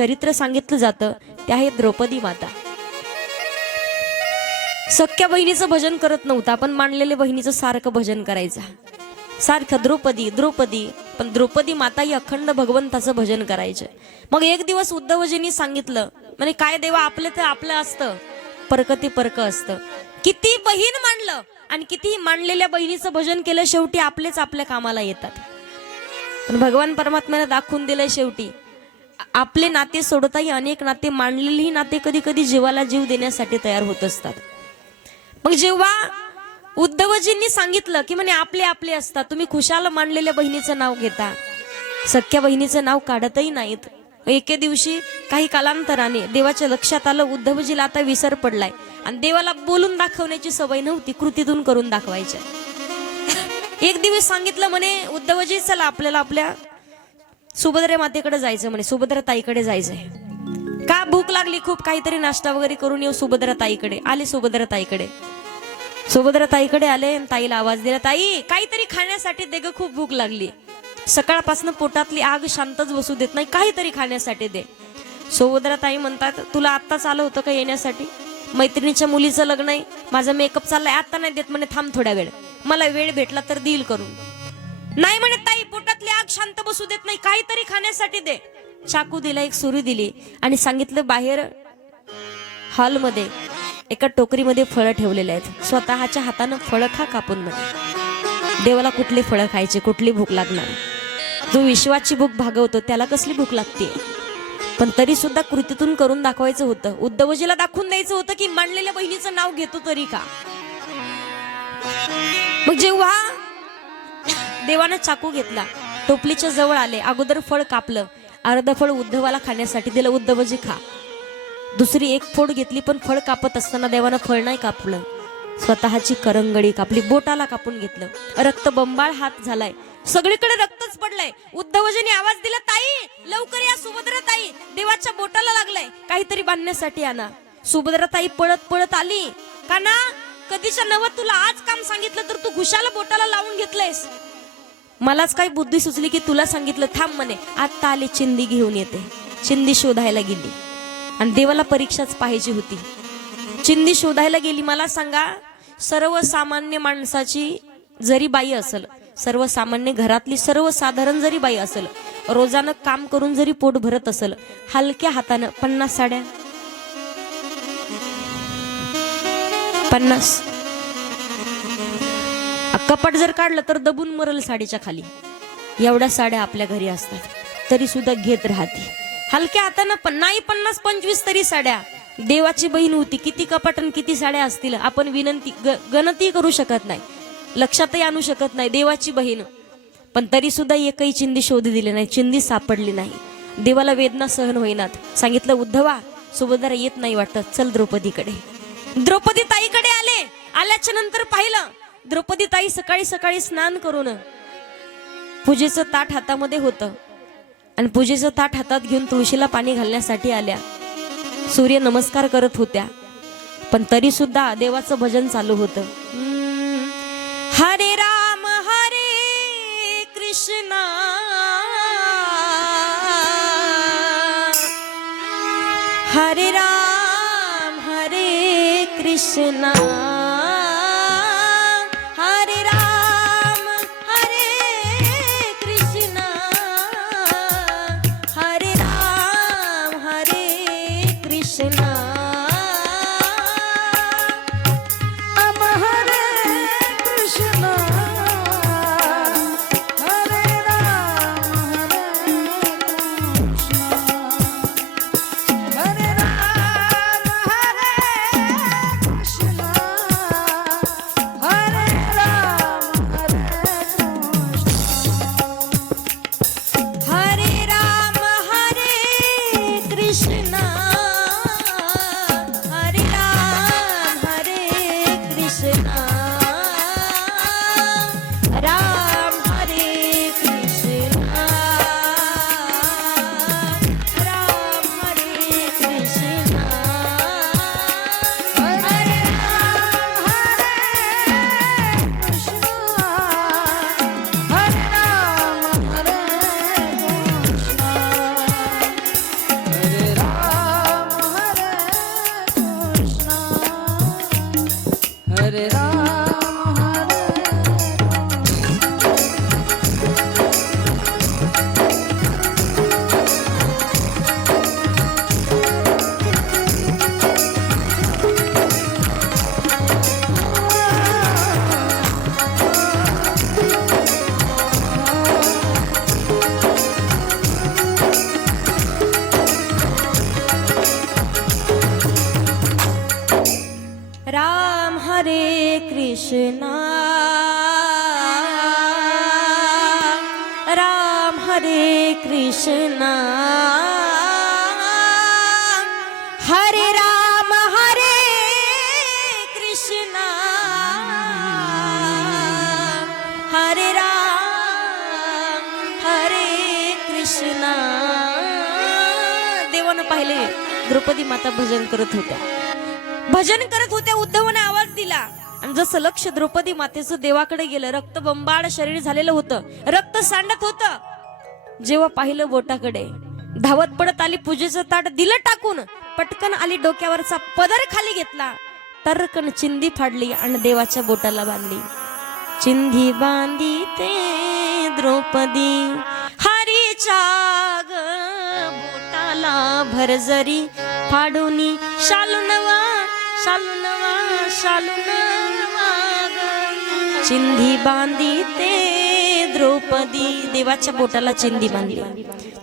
चरित्र सांगितलं जातं ते आहे द्रौपदी माता. सख्या बहिणीचं भजन करत नव्हता पण मांडलेल्या बहिणीचं सारखं भजन करायचं. सारखं द्रौपदी द्रौपदी पण द्रौपदी माता ही अखंड भगवंताचं भजन करायचं. मग एक दिवस उद्धवजींनी सांगितलं म्हणजे काय देवा आपलं तर आपलं असतं. परक ते परक असतं. किती बहीण मांडलं आणि किती मांडलेल्या बहिणीचं भजन केलं शेवटी आपलेच आपल्या कामाला येतात. पण भगवान परमात्म्याने दाखवून दिलंय शेवटी आपले नाते सोडताही अनेक नाते मांडलेली नाते कधी कधी जीवाला जीव देण्यासाठी तयार होत असतात. मग जेव्हा उद्धवजींनी सांगितलं की म्हणे आपले आपले असतात तुम्ही खुशाल मांडलेल्या बहिणीचं नाव घेता. सख्या बहिणीचं नाव काढतही नाहीत. एके दिवशी काही कालांतराने देवाच्या लक्षात आलं उद्धवजीला आता विसर पडलाय. आणि देवाला बोलून दाखवण्याची सवय नव्हती कृतीतून करून दाखवायची एक दिवस सांगितलं म्हणे उद्धवजी चला आपल्याला आपल्या सुभद्रा मातेकडे जायचं म्हणे सुभद्रा ताईकडे जायचंय. का भूक लागली खूप काहीतरी नाश्ता वगैरे करून येऊ सुभद्रा ताईकडे. आले सुभद्रा ताईकडे. सुभद्रा ताईकडे आले आणि ताईला आवाज दिला ताई काहीतरी खाण्यासाठी दे ग खूप भूक लागली. सकाळपासून पोटातली आग शांतच बसू देत नाही काहीतरी खाण्यासाठी दे. सुभद्रा ताई म्हणतात तुला आत्ताच आलं होतं का येण्यासाठी? मैत्रिणीच्या मुलीचं लग्न आहे माझा मेकअप चाललाय आत्ता नाही देत म्हणे थांब थोड्या वेळ. मला वेळ भेटला तर देईल करून. नाही म्हणे ताई पोटातली आग शांत बसू देत नाही काहीतरी खाण्यासाठी दे. चाकू दिला एक सुरी दिली आणि सांगितलं बाहेर हॉलमध्ये एका टोकरीमध्ये फळं ठेवलेले आहेत. स्वतःच्या हातानं फळं खा कापून मध्ये देवाला कुठली फळं खायची कुठली भूक लागणार? जो विश्वाची भूक भागवतो त्याला कसली भूक लागते पण तरी सुद्धा कृतीतून करून दाखवायचं होतं. उद्धवजीला दाखवून द्यायचं होतं की मांडलेल्या बहिणीचं नाव घेतो तरी का? मग जेव्हा देवानं चाकू घेतला. टोपलीच्या जवळ आले. अगोदर फळ कापलं. अर्ध फळ उद्धवाला खाण्यासाठी दिलं. उद्धवजी खा. दुसरी एक फोड घेतली पण फळ कापत असताना देवानं फळ नाही कापलं. स्वतःची करंगडी कापली. बोटाला कापून घेतलं. रक्त बंबाळ हात झालाय. सगळीकडे रक्तच पडलंय. उद्धवजीने आवाज दिला ताई लवकर या सुभद्रा ताई देवाच्या बोटाला लागलाय. काहीतरी बांधण्यासाठी आणा. सुभद्रा ताई पळत पळत आली. का ना कधीच्या नवत तुला आज काम सांगितलं तर तू घुशाला बोटाला लावून घेतलंयस. मलाच काही बुद्धी सुचली की तुला सांगितलं थांब म्हणे. आत्ता आले चिंदी घेऊन येते. चिंदी शोधायला गेली. आणि देवाला परीक्षाच पाहिजे होती. चिंदी शोधायला गेली मला सांगा सर्वसामान्य माणसाची जरी बाई असेल सर्वसामान्य घरातली सर्वसाधारण जरी बाई असेल रोजानं काम करून जरी पोट भरत असेल हलक्या हातानं पन्नास साड्या? पन्नास. कपाट जर काढलं तर दबून मरल साडीच्या खाली. एवढ्या साड्या आपल्या घरी असतात. तरी सुद्धा घेत राहते. हलक्या हातानं पण नाही पन्नास पंचवीस तरी साड्या. देवाची बहीण होती किती कपाट आणि किती साड्या असतील आपण विनंती ग- गणती करू शकत नाही. लक्षातही आणू शकत नाही देवाची बहीण. पण तरी सुद्धा एकही चिंदी शोध दिली नाही चिंदी सापडली नाही. देवाला वेदना सहन होईनात. सांगितलं उद्धवा सुभद्रा येत नाही वाटत. चल द्रौपदीकडे. द्रौपदी ताईकडे आले. आल्याच्यानंतर पाहिलं द्रौपदी ताई सकाळी सकाळी स्नान करून पूजेचं ताट हातामध्ये होतं. आणि पूजेचं ताट हातात घेऊन तुळशीला पाणी घालण्यासाठी आल्या. सूर्य नमस्कार करत होत्या. पण तरी सुद्धा देवाचं भजन चालू होतं. हरे राम हरे कृष्णा. हरे राम हरे कृष्णा. पाहिले द्रौपदी माता भजन करत होत्या. भजन करत होत्या उद्धवने आवाज दिला. आणि जसं लक्ष द्रौपदी मातेचं देवाकडे गेलं रक्त बंबाड शरीर झालेलं होतं. रक्त सांडत होतं. जेव्हा पाहिलं बोटाकडे धावत पडत आली पूजेचं ताट दिलं टाकून पटकन आली डोक्यावरचा पदर खाली घेतला. तरकन चिंदी फाडली आणि देवाच्या बोटाला बांधली. चिंधी बांधी ते द्रौपदी हरीचा घर जरी फाडूनी शालू नवा शालू नवा शालू नवा चिंधी बांधी ते द्रौपदी देवाच्या बोटाला चिंधी बांधली.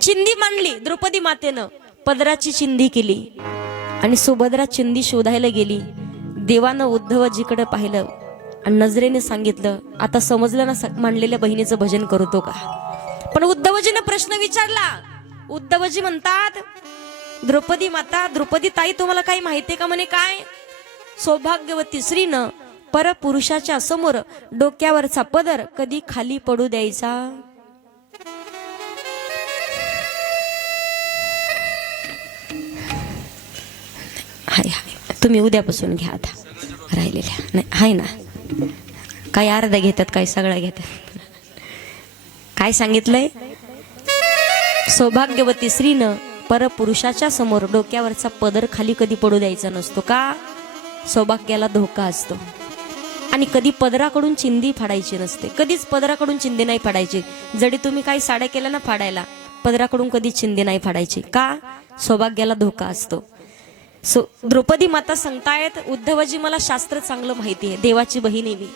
चिंधी बांधली द्रौपदी मातेनं. पदराची चिंधी केली आणि सुभद्रा चिंधी शोधायला गेली. देवानं उद्धवजीकडे पाहिलं आणि नजरेने सांगितलं आता समजलं ना मांडलेल्या बहिणीचं भजन करतो का? पण उद्धवजीनं प्रश्न विचारला. उद्धवजी म्हणतात द्रौपदी माता द्रौपदी ताई तुम्हाला काही माहितीये का म्हणे काय? सौभाग्यवती स्त्रीनं परपुरुषाच्या समोर डोक्यावरचा पदर कधी खाली पडू द्यायचा? हाय हाय. तुम्ही उद्यापासून घ्या आता. राहिलेल्या. नाही हाय ना. काही अर्धा घेतात काही सगळ्या घेतात. काय सांगितलंय? सौभाग्यवती स्त्रीनं परपुरुषाच्या समोर डोक्यावरचा पदर खाली कधी पडू द्यायचा नसतो का? सौभाग्याला धोका असतो. आणि कधी पदराकडून चिंदी फाडायची नसते. कधीच पदराकडून चिंदी नाही फाडायची. जरी तुम्ही काही साड्या केल्या ना फाडायला पदराकडून कधी चिंदी नाही फाडायची. का? सौभाग्याला धोका असतो. सो द्रौपदी माता सांगतायत उद्धवजी मला शास्त्र चांगलं माहिती आहे. देवाची बहीण आहे मी.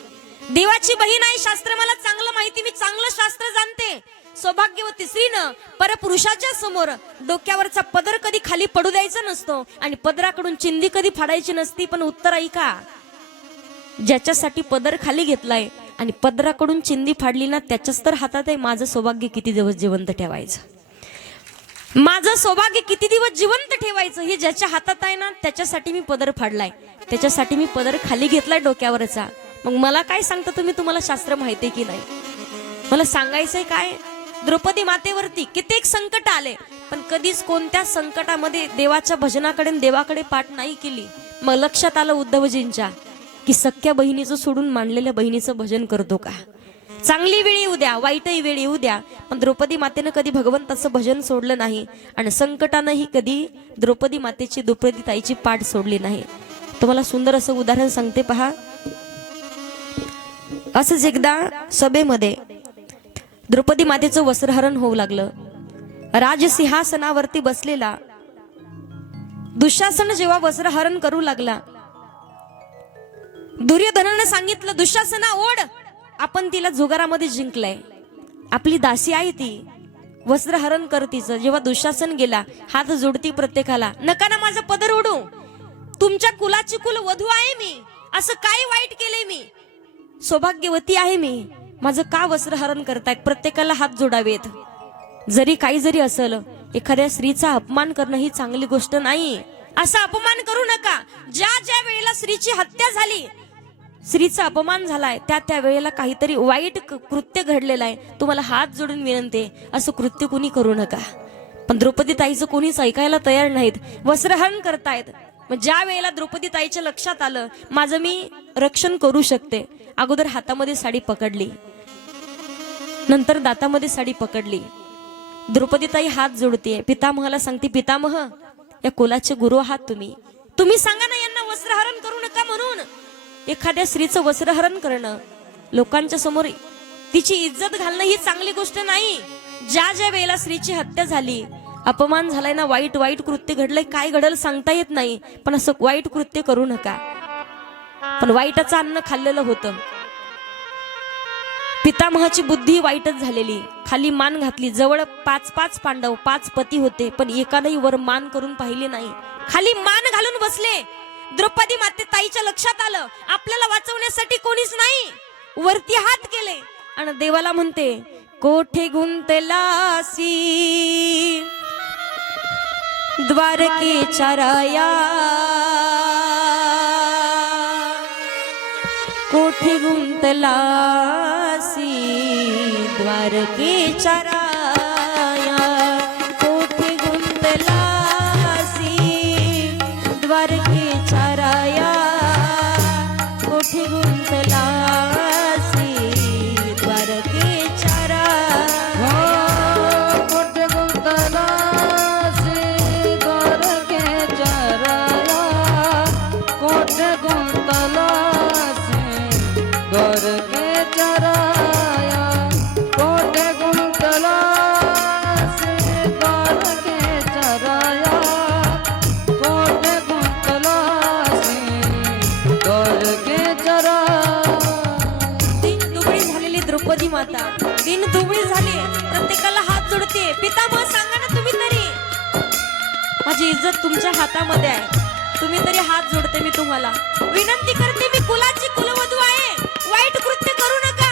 देवाची बहीण आहे? शास्त्र मला चांगलं माहिती मी चांगलं शास्त्र जाणते. सौभाग्यवती स्त्रीनं परपुरुषाच्या समोर डोक्यावरचा पदर कधी खाली पडू द्यायचा नसतो आणि पदराकडून चिंदी कधी फाडायची नसती पण उत्तर ऐका. ज्याच्यासाठी पदर खाली घेतलाय आणि पदराकडून चिंदी फाडली ना त्याच्याच तर हातात आहे माझं सौभाग्य किती दिवस जिवंत ठेवायचं. माझं सौभाग्य किती दिवस जिवंत ठेवायचं हे ज्याच्या हातात आहे ना त्याच्यासाठी मी पदर फाडलाय. त्याच्यासाठी मी पदर खाली घेतलाय डोक्यावरचा. मग मला काय सांगता तुम्ही? तुम्हाला शास्त्र माहिती की नाही? मला सांगायचंय काय? द्रौपदी मातेवरती कित्येक संकट आले पण कधीच कोणत्या संकटामध्ये देवाच्या भजनाकडे देवाकडे पाठ नाही केली. मग लक्षात आलं उद्धवजींच्या की सख्या बहिणीचं सोडून मांडलेल्या बहिणीचं भजन करतो का? चांगली वेळ येऊ द्या वाईटही वेळ येऊ द्या पण द्रौपदी मातेनं कधी भगवंताचं भजन सोडलं नाही आणि संकटानंही कधी द्रौपदी मातेची द्रौपदी ताईची पाठ सोडली नाही. तुम्हाला सुंदर असं उदाहरण सांगते पहा. असंच एकदा सभेमध्ये द्रौपदी मातेचं वस्त्रहरण होऊ लागलं. राजसिंहासनावरती बसलेला. दुःशासन जेव्हा वस्त्रहरण करू लागला. दुर्योधनानं सांगितलं दुःशासना ओढ! आपण तिला जुगारामध्ये जिंकलंय. आपली दासी आहे ती. वस्त्रहरण कर तिचं. जेव्हा दुःशासन गेला हात जोडती प्रत्येकाला नका ना माझं पदर उडू तुमच्या कुलाची कुल वधू आहे मी. असं काय वाईट केले मी? सौभाग्यवती आहे मी. माझं का वस्त्रहरण करतायत? प्रत्येकाला हात जोडावेत. जरी काही जरी असल एखाद्या स्त्रीचा अपमान करणं ही चांगली गोष्ट नाही. असा अपमान करू नका. ज्या ज्या वेळेला स्त्रीची हत्या झाली स्त्रीचा अपमान झालाय त्या त्या वेळेला काहीतरी वाईट क- कृत्य घडलेलं आहे. तुम्हाला हात जोडून विनंती असं कृत्य कुणी करू नका. पण द्रौपदी ताईचं कोणीच ऐकायला तयार नाहीत. वस्त्रहरण करतायत. मग ज्या वेळेला द्रौपदी ताईच्या लक्षात आलं माझं मी रक्षण करू शकते. अगोदर हातामध्ये साडी पकडली. नंतर दातामध्ये साडी पकडली. द्रौपदीताई हात जोडते. पितामहाला सांगते पितामह या कोलाचे गुरु आहात तुम्ही. तुम्ही सांगा ना यांना वस्त्रहरण करू नका म्हणून. एखाद्या स्त्रीचं वस्त्रहरण करणं लोकांच्या समोर तिची इज्जत घालणं ही चांगली गोष्ट नाही. ज्या ज्या वेळेला स्त्रीची हत्या झाली अपमान झालाय ना वाईट वाईट कृत्य घडलंय काय घडल सांगता येत नाही. पण असं वाईट कृत्य करू नका. पण वाईटाचं अन्न खाल्लेलं होतं. पितामहाची बुद्धी वाईटच झालेली. खाली मान घातली जवळ पाच पाच पांडव पाच पती होते पण एकानंही वर मान करून पाहिले नाही. खाली मान घालून बसले. द्रौपदी माते ताईच्या लक्षात आलं. आपल्याला वाचवण्यासाठी कोणीच नाही. वरती हात केले. आणि देवाला म्हणते कोठे गुंतलासी? द्वारके चाराया कोठे गुंतला द्वारके हात पितामह सांगा ना तुम्ही तरी. माझी इज्जत तुमच्या हातामध्ये आहे. तुम्ही तरी हात जोडते मी तुम्हाला. विनंती करते मी कुलाची कुलवधू आहे. वाईट कृत्य करू नका.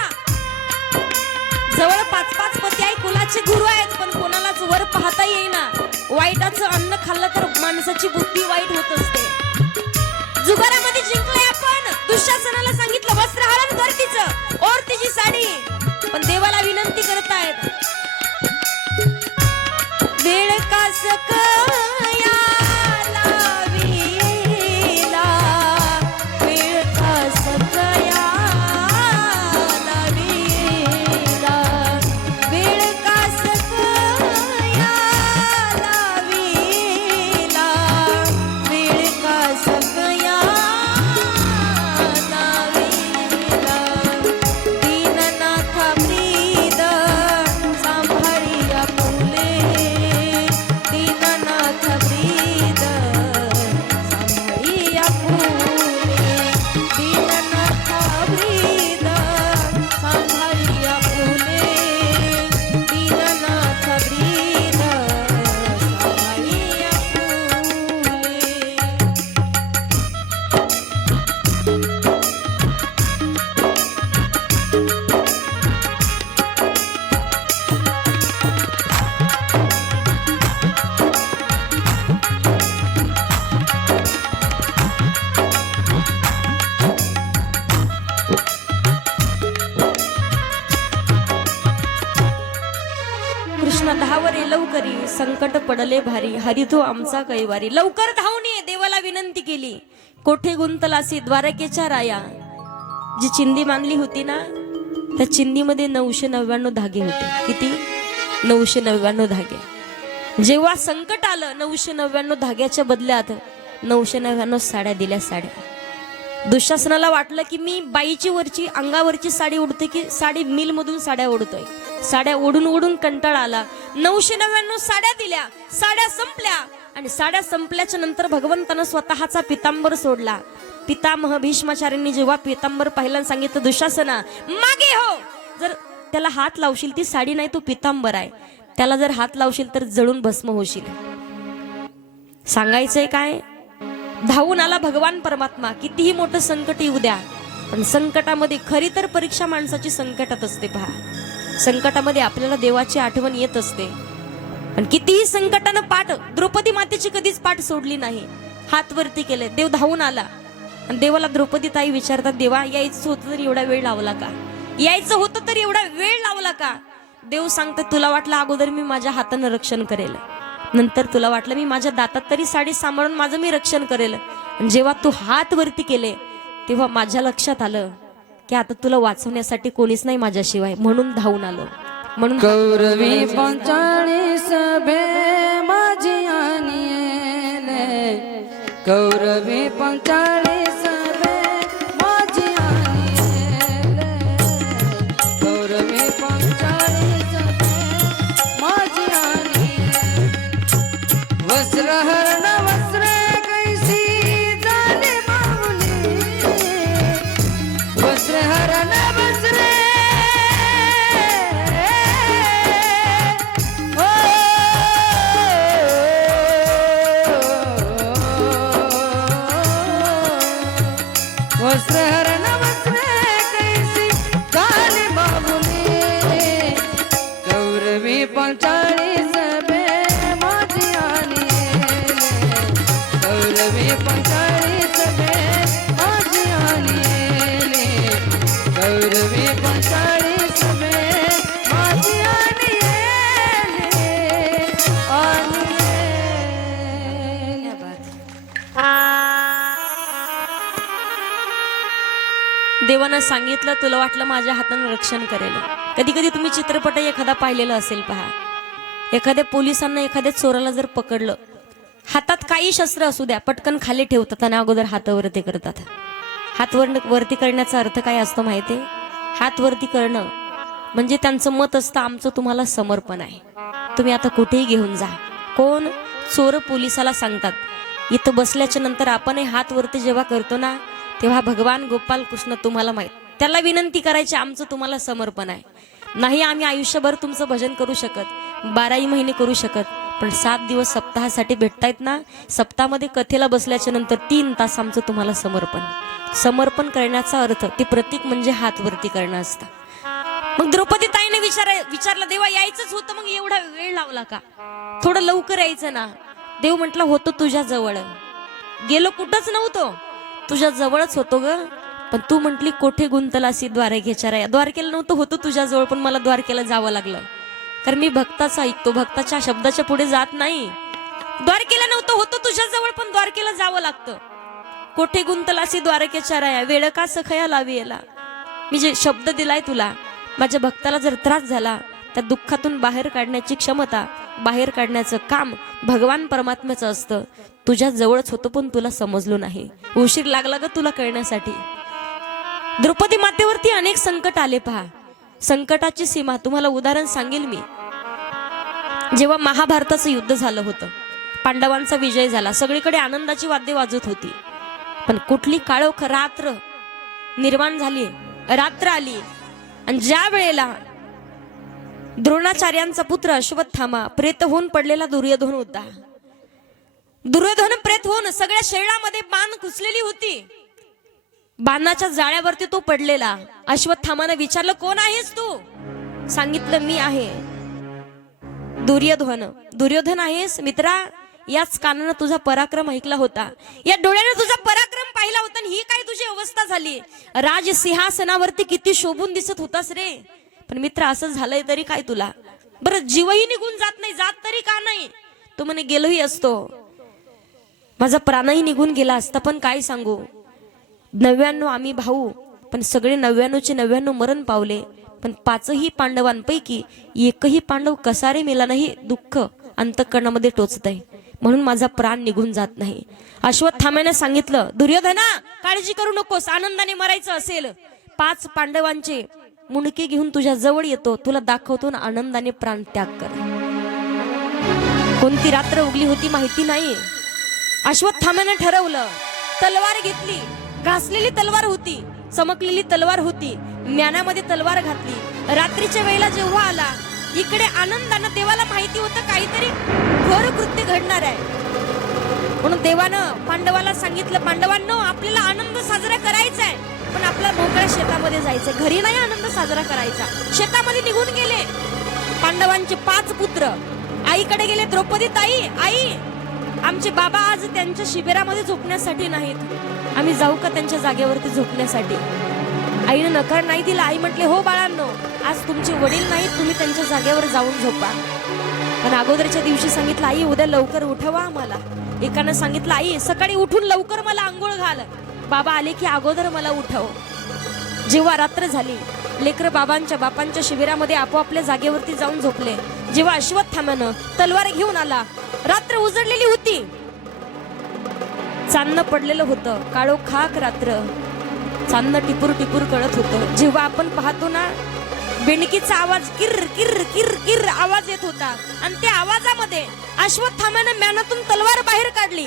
जवळ पाच पाच पती आहे कुलाचे गुरु आहेत पण कोणालाच वर पाहता येईना. वाईटाचं अन्न खाल्लं तर माणसाची बुद्धी भारी. हरी तो आमचा कैवारी. लवकर धावून ये देवाला विनंती केली. कोठे गुंतलासी द्वारकेच्या राया? जी चिंदी बांधली होती ना त्या चिंदीमध्ये नऊशे नव्याण्णव धागे होते. किती? नऊशे नव्याण्णव धागे. जेव्हा संकट आलं नऊशे नव्याण्णव धाग्याच्या बदल्यात नऊशे नव्याण्णव साड्या दिल्या साड्या. दुःशासनाला वाटलं की मी बाईची वरची अंगावरची साडी उडते की साडी मिल मधून साड्या उडतोय साड्या ओढून ओढून कंटाळा आला. नऊशे नव्याण्णव साड्या दिल्या. साड्या संपल्या. आणि साड्या संपल्याच्या नंतर भगवंतानं स्वतःचा पितांबर सोडला. पितामह भीष्माचार्यांनी जेव्हा पितांबर पहिल्यांदा सांगितलं दुशासना मागे हो. जर त्याला हात लावशील ती साडी नाही तो पितांबर आहे. त्याला जर हात लावशील तर जळून भस्म होशील. सांगायचंय काय? धावून आला भगवान परमात्मा. कितीही मोठं संकट येऊ द्या पण संकटामध्ये खरी तर परीक्षा माणसाची संकटात असते पहा. संकटामध्ये आपल्याला देवाची आठवण येत असते. पण कितीही संकटानं पाठ द्रौपदी मातेची कधीच पाठ सोडली नाही. हात वरती केले देव धावून आला. आणि देवाला द्रौपदी ताई विचारतात देवा यायचं होतं तर एवढा वेळ लावला का? यायचं होतं तर एवढा वेळ लावला का? देव सांगतं तुला वाटलं अगोदर मी माझ्या हातानं रक्षण करेल. नंतर तुला वाटलं मी माझ्या दातात तरी साडी सांभाळून माझं मी रक्षण करेल. आणि जेव्हा तू हात वरती केले तेव्हा माझ्या लक्षात आलं की आता तुला वाचवण्यासाठी कोणीच नाही माझ्याशिवाय म्हणून धावून आलो. म्हणून कौरवी पंचाळीस माझी आणि कौरवी पंचाळीस was there. बघितलं तुला वाटलं माझ्या हातानं रक्षण करेल. कधी कधी तुम्ही चित्रपट एखादा पाहिलेला असेल पहा. एखाद्या पोलिसांना एखाद्या चोराला जर पकडलं हातात काही शस्त्र असू द्या पटकन खाली ठेवतात आणि अगोदर हातावरती करतात. हात वरती करण्याचा अर्थ काय असतो माहिती हात वरती करणं म्हणजे त्यांचं मत असतं आमचं तुम्हाला समर्पण आहे. तुम्ही आता कुठेही घेऊन जा. कोण? चोर पोलिसाला सांगतात इथं बसल्याच्या नंतर आपण हे हात वरती जेव्हा करतो ना तेव्हा भगवान गोपाल कृष्ण तुम्हाला माहीत त्याला विनंती करायची आमचं तुम्हाला समर्पण आहे. नाही आम्ही आयुष्यभर तुमचं भजन करू शकत बाराही महिने करू शकत पण सात दिवस सप्ताहासाठी भेटतायत ना? सप्ताहामध्ये कथेला बसल्याच्या नंतर तीन तास आमचं तुम्हाला समर्पण. समर्पण करण्याचा अर्थ ते प्रतीक म्हणजे हातवरती करणं असतं. मग द्रौपदी ताईने विचार विचारलं देवा यायचंच होतं मग एवढा वेळ लावला का? थोडं लवकर यायचं ना. देव म्हटलं होतो तुझ्या जवळ. गेलो कुठंच नव्हतो. तुझ्या जवळच होतो ग. पण तू म्हंटली कोठे गुंतलासी द्वारे राया द्वारकेला नव्हतं होतं तुझ्याजवळ पण मला द्वारकेला जावं लागलं. कारण मी भक्ताचा ऐकतो भक्ताच्या शब्दाच्या पुढे जात नाही. द्वारकेला नव्हतं होतं तुझ्याजवळ पण द्वारकेला जावं लागतं. कोठे गुंतलासी द्वारकेच्या राया वेळ का सखया लावी याला? मी जे शब्द दिलाय तुला माझ्या भक्ताला जर त्रास झाला त्या दुःखातून बाहेर काढण्याची क्षमता बाहेर काढण्याचं काम भगवान परमात्म्याचं असतं. तुझ्या जवळच होतं पण तुला समजलो नाही. उशीर लागला ग तुला कळण्यासाठी. द्रौपदी मातेवरती अनेक संकट आले पहा. संकटाची सीमा तुम्हाला उदाहरण सांगेल मी. जेव्हा महाभारताचं युद्ध झालं होतं पांडवांचा विजय झाला सगळीकडे आनंदाची वाद्य वाजत होती. पण कुठली काळोख रात्र निर्माण झाली रात्र आली आणि ज्या वेळेला द्रोणाचार्यांचा पुत्र अश्वत्थामा प्रेत होऊन पडलेला दुर्योधन होता. दुर्योधन प्रेत होऊन सगळ्या शरीरामध्ये बाण घुसलेली होती. बाणाच्या जाळ्यावरती तो पडलेला. अश्वत्थामानं विचारलं कोण आहेस तू? सांगितलं मी आहे. दुर्योधन दुर्योधन आहेस? मित्रा याच कानानं तुझा पराक्रम ऐकला होता. या डोळ्याने तुझा पराक्रम पाहिला होता आणि ही काय तुझी अवस्था झाली? राज सिंहासनावरती किती शोभून दिसत होतास रे. पण मित्र असं झालंय तरी काय तुला? बरं जीवही निघून जात नाही जात तरी का नाही? तो म्हणे गेलोही असतो. माझा प्राणही निघून गेला असता पण काय सांगू? नव्याण्णव आम्ही भाऊ पण सगळे नव्याण्णवचे नव्याण्णव मरण पावले. पण पाचही पांडवांपैकी एकही पांडव कसारे मेला नाही दुःख अंतकरणामध्ये टोचत आहे. म्हणून माझा प्राण निघून जात नाही. अश्वत्थाम्याने सांगितलं दुर्योधना काळजी करू नकोस आनंदाने मरायचं असेल. पाच पांडवांचे मुंडके घेऊन तुझ्या जवळ येतो तुला दाखवतो ना आनंदाने प्राण त्याग कर. कोणती रात्र उगली होती माहिती नाही. अश्वत्थाम्याने ठरवलं तलवार घेतली घासलेली तलवार होती चमकलेली तलवार होती ज्ञानामध्ये तलवार घातली. रात्रीच्या वेळेला जेव्हा आला इकडे आनंदानं देवाला माहिती होतं काहीतरी घोर कृत्य घडणार आहे. म्हणून देवानं पांडवाला सांगितलं पांडवांनो आपल्याला आनंद साजरा करायचा आहे. पण आपल्या मोकळ्या शेतामध्ये जायचं. घरी नाही आनंद साजरा करायचा. शेतामध्ये निघून गेले. पांडवांचे पाच पुत्र. आईकडे गेले द्रौपदी ताई आई आमचे बाबा आज त्यांच्या शिबिरामध्ये झोपण्यासाठी नाहीत. आम्ही जाऊ का त्यांच्या जागेवरती झोपण्यासाठी? आईनं नकार नाही दिला. आई म्हटले हो बाळांनो आज तुमचे वडील नाहीत तुम्ही त्यांच्या जागेवर जाऊन झोपा. पण अगोदरच्या दिवशी सांगितलं आई उद्या लवकर उठवा आम्हाला. एकानं सांगितलं आई सकाळी उठून लवकर मला आंघोळ घाल. बाबा आले की अगोदर मला उठव. जेव्हा रात्र झाली लेकर बाबांच्या बापांच्या शिबिरामध्ये आपोआपल्या जागेवरती जाऊन झोपले. जेव्हा अश्वत्थामानं तलवार घेऊन आला रात्र उजडलेली होती. चांदणं पडलेलं होतं. काळो खाक रात्र. चांदणं टिपूर टिपूर कळत होतं. जेव्हा आपण पाहतो ना बेणकीचा आवाज किर किर किर किर आवाज येत होता. आणि त्या आवाजामध्ये अश्वत्थाम्यानं मॅनातून तलवार बाहेर काढली.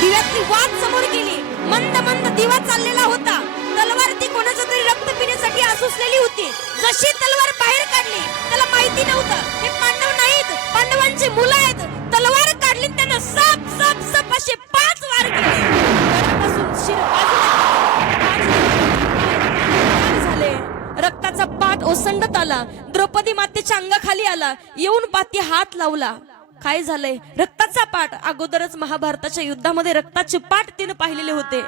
दिव्यातली वाट समोर गेली. मंद मंद दिवा चाललेला होता. तलवार ती कोणाचं तरी रक्त पिण्यासाठी आसुसलेली होती. जशी तलवार बाहेर काढली त्याला माहिती नव्हतं. हे पांडव नाहीत. पांडवांची मुलं आहेत. तलवार काढली आणि त्यानं सप सप सप शिर झाले. रक्ताचा पाठ ओसंडत आला. द्रौपदी मातेच्या अंगाखाली आला. येऊन पाती हात लावला. काय झालंय? रक्ताचा पाठ अगोदरच महाभारताच्या युद्धामध्ये रक्ताचे पाठ तिने पाहिलेले होते.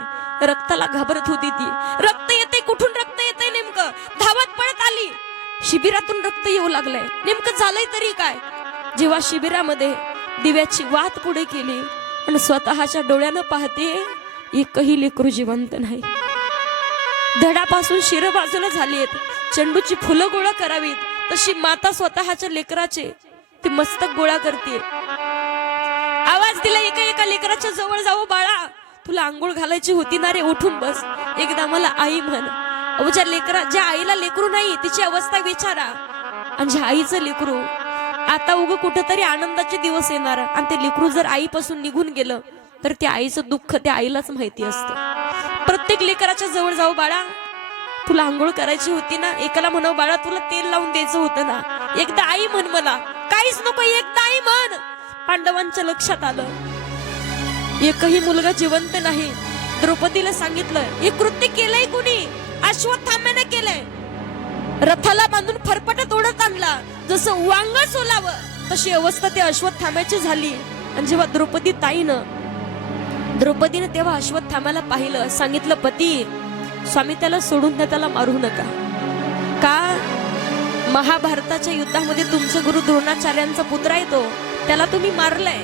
रक्ताला घाबरत होती ती. रक्त येते कुठून? रक्त येते नेमकं? धावत पळत आली. शिबिरातून रक्त येऊ लागलंय. नेमकं झालंय तरी काय? जेव्हा शिबिरामध्ये दिव्याची वात पुढे केली आणि स्वतःच्या डोळ्यानं पाहते एकही लेकरू जिवंत नाही. धडापासून शिर बाजूला झालीत. चेंडूची फुलं गोळा करावीत. तशी माता स्वतःच्या लेकराचे ती मस्तक गोळा करते आवाज दिला एका एका लेकराच्या जवळ जाऊ बाळा. तुला आंघोळ घालायची होती ना रे उठून बस. एकदा मला आई म्हण. अहो ज्या लेकरा ज्या आईला लेकरू नाही तिची अवस्था विचारा. आणि ज्या आईचं लेकरू आता उग कुठंतरी आनंदाचे दिवस येणार. आणि ते लेकरू जर आईपासून निघून गेलं तर त्या आईचं दुःख त्या आईलाच माहिती असतं. प्रत्येक लेकराच्या जवळ जाऊ बाळा. तुला आंघोळ करायची होती ना? एकाला म्हणाव बाळा तुला तेल लावून द्यायचं होतं ना? एकदा आई म्हण मला. काहीच नको एकदा आई म्हण. पांडवांच्या लक्षात आलं. एकही मुलगा जिवंत नाही. द्रौपदीला सांगितलं हे कृत्य केलंय कुणी? अश्वत्थाम्याने केलंय. रथाला बांधून फरफटत ओढत आणला. जसं वांग सोलावं तशी अवस्था त्या अश्वत्थाम्याची झाली. आणि जेव्हा द्रौपदी ताईनं द्रौपदीने तेव्हा अश्वत्थामाला पाहिलं सांगितलं पती स्वामी त्याला सोडून द्या त्याला मारू नका. का महाभारताच्या युद्धामध्ये तुमचं गुरु द्रोणाचार्यांचा पुत्र आहे तो त्याला तुम्ही मारलाय.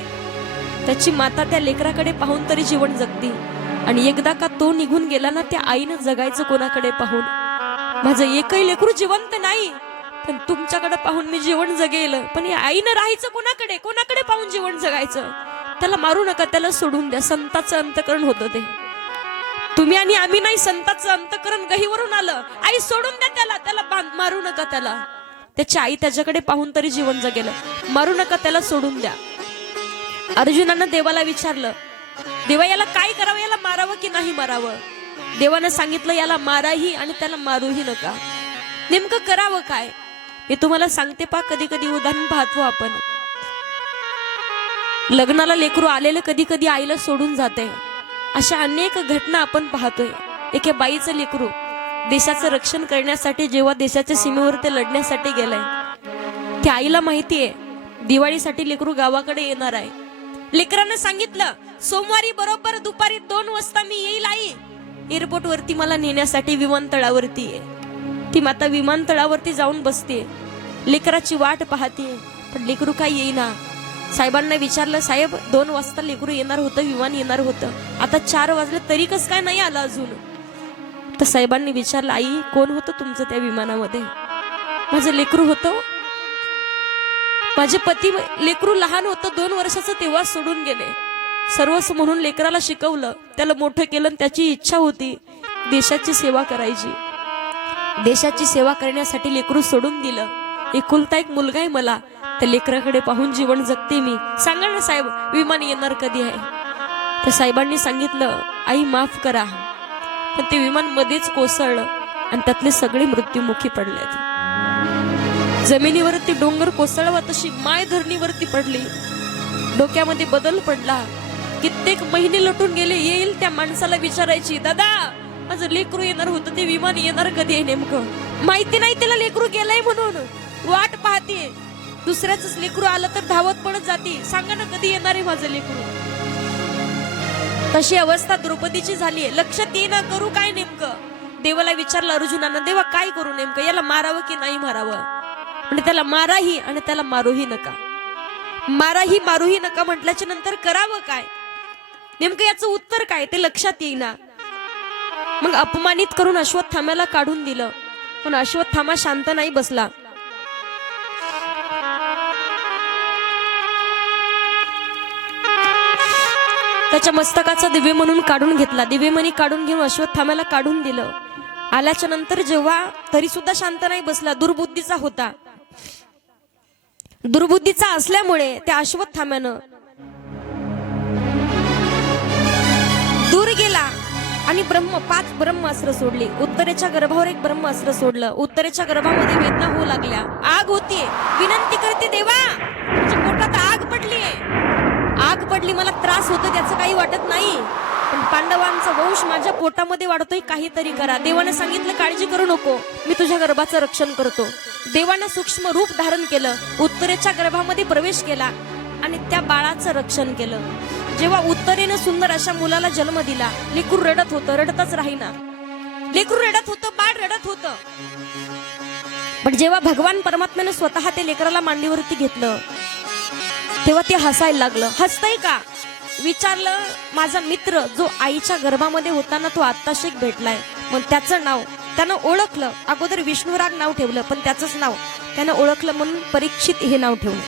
त्याची माता त्या लेकराकडे पाहून तरी जीवन जगती. आणि एकदा का तो निघून गेला ना त्या आईनं जगायचं कोणाकडे पाहून? माझं एकही लेकरू जिवंत नाही. पण तुमच्याकडे पाहून मी जीवन जगेल. पण या आईनं राहायचं कोणाकडे? कोणाकडे पाहून जीवन जगायचं? त्याला मारू नका त्याला सोडून द्या. संताचं अंतकरण होतं ते. तुम्ही आणि आम्ही नाही संताचं अंतकरण गहीवरून आलं. आई सोडून द्या त्याला त्याला बांध- मारू नका त्याला. त्याची आई त्याच्याकडे पाहून तरी जीवन जगेल. मारू नका त्याला सोडून द्या. अर्जुनानं देवाला विचारलं देवा याला काय करावं? याला मारावं की नाही मारावं? देवानं सांगितलं याला माराही आणि त्याला मारूही नका. नेमकं करावं काय? मी तुम्हाला सांगते पा कधी कधी उदाहरण पाहतो आपण. लग्नाला लेकरू आलेलं कधी कधी आईला सोडून जाते अशा अनेक घटना आपण पाहतोय. एके बाईचं लेकरू देशाचं रक्षण करण्यासाठी जेव्हा देशाच्या सीमेवर ते लढण्यासाठी गेलंय त्या आईला माहितीये दिवाळीसाठी लेकरू गावाकडे येणार आहे. लेकरानं सांगितलं सोमवारी बरोबर दुपारी दोन वाजता मी येईल आई. एअरपोर्ट वरती मला नेण्यासाठी विमानतळावरती आहे ती माता विमानतळावरती जाऊन बसते लेकराची वाट पाहते पण लेकरू काय येईना. साहेबांना विचारलं साहेब दोन वाजता लेकरू येणार होतं विमान येणार होतं. आता चार वाजले तरी कस काय नाही आलं अजून? तर साहेबांनी विचारलं आई कोण होतं तुमचं त्या विमानामध्ये? माझं लेकरू होतं. माझे पती लेकरू लहान होतं दोन वर्षाचं तेव्हा सोडून गेले. सर्वस्व म्हणून लेकराला शिकवलं त्याला मोठं केलं आणि त्याची इच्छा होती देशाची सेवा करायची. देशाची सेवा करण्यासाठी लेकरू सोडून दिलं. एकुलता एक मुलगा आहे मला. त्या लेकराकडे पाहून जीवन जगते मी. सांगा ना साहेब विमान येणार कधी आहे? तर साहेबांनी सांगितलं आई माफ करा. पण ते विमान मध्येच कोसळलं आणि त्यातले सगळे मृत्युमुखी पडलेत. जमिनीवरती डोंगर कोसळवा तशी माय धरणीवरती पडली. डोक्यामध्ये बदल पडला. कित्येक महिने लटून गेले येईल त्या माणसाला विचारायची दादा माझं लेकरू येणार होतं ते विमान येणार कधी आहे नेमकं? माहिती नाही त्याला लेकरू गेलंय म्हणून. वाट पाहते. दुसऱ्याच लेकरू आलं तर धावत पडत जाते सांगा ना कधी येणार आहे माझं लेकरू? तशी अवस्था द्रौपदीची झालीये लक्षात येईना करू काय नेमकं? देवाला विचारलं अर्जुनानं देवा काय करू नेमकं? याला मारावं की नाही मारावं? म्हणजे त्याला माराही आणि त्याला मारूही नका. माराही मारूही नका म्हटल्याच्या नंतर करावं काय? नेमकं याचं उत्तर काय? ते लक्षात येईना. मग अपमानित करून अश्वत्थाम्याला काढून दिलं. पण अश्वत्थामा शांत नाही बसला. त्याच्या मस्तकाचा दिव्य म्हणून काढून घेतला. दिव्यमणी काढून घेऊन अश्वत्थाम्याला काढून दिलं. आल्याच्यानंतर जेव्हा तरी सुद्धा शांत नाही बसला दुर्बुद्धीचा होता. दुर्बुद्धीचा असल्यामुळे त्या अश्वत्थाम्यानं दूर गेला आणि ब्रह्म पाच ब्रह्मास्त्र सोडली. उत्तरेच्या गर्भावर एक ब्रह्मास्त्र सोडलं. उत्तरेच्या गर्भामध्ये वेदना होऊ लागल्या. आग होतीये. विनंती करते देवा तुझ्या पोटात आग पडली पडली मला त्रास होतो त्याचं काही वाटत नाही. पण पांडवांचा वंश माझ्या पोटामध्ये वाढतोय काहीतरी करा. देवाने सांगितलं काळजी करू नको. मी तुझ्या गर्भाचं रक्षण करतो. देवानं सूक्ष्म रूप धारण केलं उत्तरेच्या गर्भामध्ये प्रवेश केला आणि त्या बाळाचं रक्षण केलं. जेव्हा उत्तरेनं सुंदर अशा मुलाला जन्म दिला लेकरू रडत होतं रडतच राहीना. लेकरू रडत होतं बाळ रडत होतं. पण जेव्हा भगवान परमात्म्याने स्वतः ते लेकराला मांडीवरती घेतलं तेव्हा ते हसायला लागलं. हसतंय का? विचारलं माझा मित्र जो आईच्या गर्भामध्ये होताना तो तो आत्ताशिक भेटलाय. मग त्याचं नाव त्यानं ओळखलं. अगोदर विष्णुराग नाव ठेवलं पण त्याचंच नाव. त्यानं ओळखलं म्हणून परीक्षित हे नाव ठेवलं.